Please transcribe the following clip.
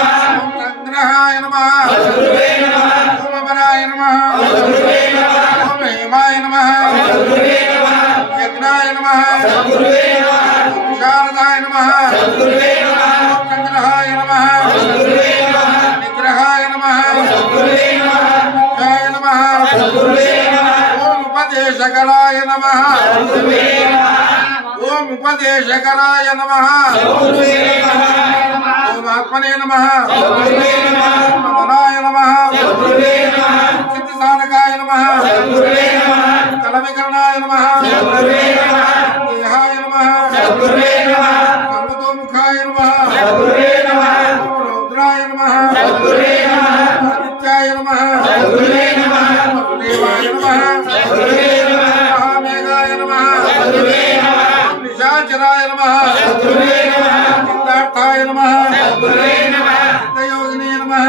चंद्रहाय नमः ओम अमराय नमः ओम हेमाय नमः यज्ञाय नमः ओम शारदाय नमः ओम चंद्रहाय नमः निग्रहाय नमः जय नमः ओम उपदेशकराय नमः ओम उपदेशकराय नमः ओम आत्मने नमः ओम मनाय नमः सिद्धिसाधकाय नमः कलविकरणाय नमः देहाय नमः अमृतोमुखाय नमः ओम रौद्राय नमः आदित्याय नमः देवाय नमः महामेघाय नमः निशाचराय नमः सिद्धार्थाय नमः सिद्धयोगिने नमः